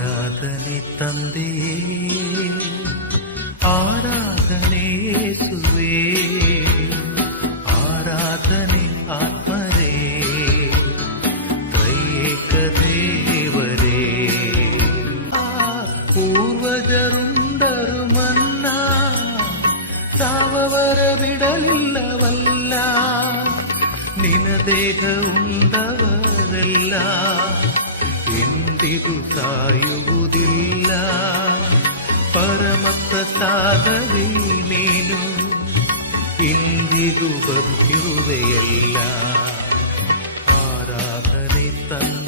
ಆರಾಧನೆ ತಂದೆಯೇ, ಆರಾಧನೆ ಯೇಸುವೇ, ಆರಾಧನೆ ಆತ್ಮರೇ, ತ್ರೈಯೇಕ ದೇವರೇ. ಪೂರ್ವಜರುಂಡರು ಮನ್ನಾ, ಸಾವವರ ಬಿಡಲಿಲ್ಲವಲ್ಲ, ನಿನ ದೇಹ ಉಂಡವರೆಲ್ಲ ಎಂದಿಗೂ ಸಾಯುವುದಿಲ್ಲ. ಪರಮಪ್ರಸಾದವೇ ನೀನು, ಇಂದಿಗೂ ಬರುತ್ತಿರುವೆಯಲ್ಲ. ಆರಾಧನೆ ತಂದೆ.